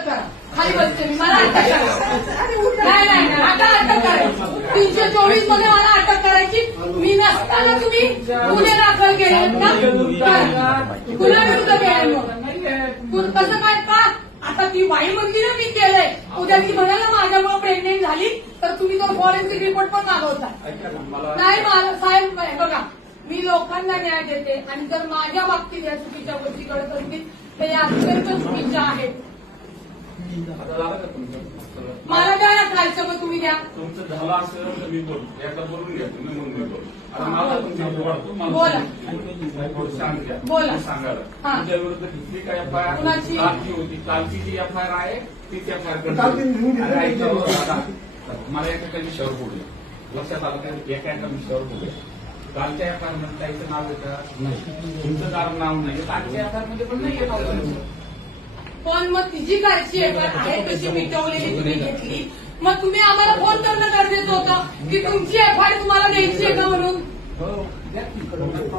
अटक करा खाली बसते मी. मला अटक करा. नाही नाही आता अटक करा तीनशे चोवीसमध्ये मला अटक करायची. मी नसताना तुम्ही गुन्हे दाखल केले ना गुन्हा विरुद्ध केले कसं काय? का? आता ती वाई मुलगी ना मी केलंय. उद्या ती म्हणाल ना माझ्यामुळे प्रेग्नेंट झाली तर तुम्ही तो फॉरेन्सिक रिपोर्ट पण मागवता. नाही मला साहेब बघा. मी लोकांना न्याय देते आणि जर माझ्या बाबतीत या चुकीच्या गोष्टी घडत असतील तर या अत्यंत चुकीच्या आहेत. आता झालं का तुमचं सगळं? मला द्या ना मग तुम्ही द्या तुमचं झालं असेल तर मी बोलतो एकदा बोलून घ्या तुम्ही म्हणून मी बोलतो आता मला तुमची भीती वाटतो मला बोला. सांग बोला. मी सांगायला हा. तुमच्या विरुद्ध घेतली का एफ आय कुणाची? आर कालची होती. कालची जी एफ आय आर आहे तीच एफ आय आर मला एका विषयावर बोलूया लक्षात आलं का? एका एका विषयावर बोलूया कालच्या एफ आय आरमध्ये त्याचं नाव येतं? नाही. तुमचं नाव नाव नाही. कालच्या एफ आय आरमध्ये पण नाही तुमचं. पण मग तिची काळजी आहे तशी मिटवलेली तुम्ही घेतली. मग तुम्ही आम्हाला फोन करणं गरजेचं होतं की तुमची एफ आय तुम्हाला द्यायची आहे का म्हणून?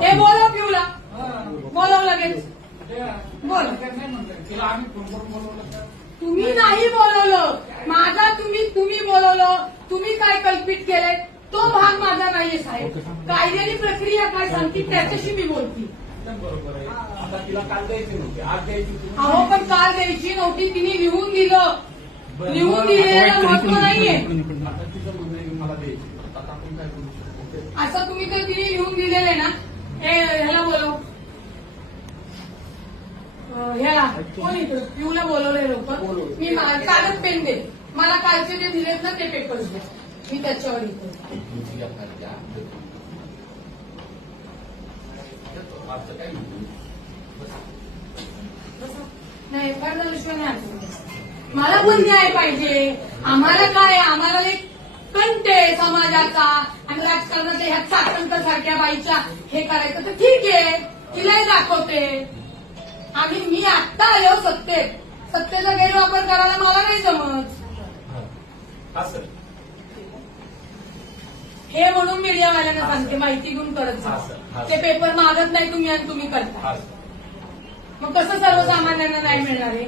हे बोलव पिवला बोलव लगेच. बोल. तुम्ही नाही बोलवलं. माझा तुम्ही तुम्ही बोलवलं. तुम्ही काय कल्पित केलंय? तो भाग माझा नाहीये साहेब. कायद्याची प्रक्रिया काय सांगते त्याच्याशी मी बोलते. अहो पण काल द्यायची नव्हती तिने लिहून दिलं. लिहून दिलेलं महत्त्व नाहीये. असं तुम्ही तर तिने लिहून दिलेलं आहे ना. हे ह्याला बोलव. ह्याला. कोण पिऊला बोलवलंय लोक मी कागद पेन दे. मला कालचे जे दिलेत ना ते पेपर्स दे. मी त्याच्यावर येतो काय म्हणतो नाही. झाल्याशिवाय नाही. मला पण न्याय पाहिजे. आम्हाला काय आम्हाला एक कंट आहे समाजाचा. आणि राजकारणाच्या ह्या चाकणकर सारख्या बाईच्या हे करायचं तर ठीक आहे. तिलाही दाखवते. आम्ही मी आत्ता आलो सत्तेत सत्तेचा गैरवापर करायला मला नाही जमत. हा सर. हे म्हणून मीडियावाल्यांना सांगते माहिती घेऊन करत. जा. ते. पेपर मागत नाही तुम्ही आणि तुम्ही करता. मग कसं सर्वसामान्यांना नाही मिळणार आहे?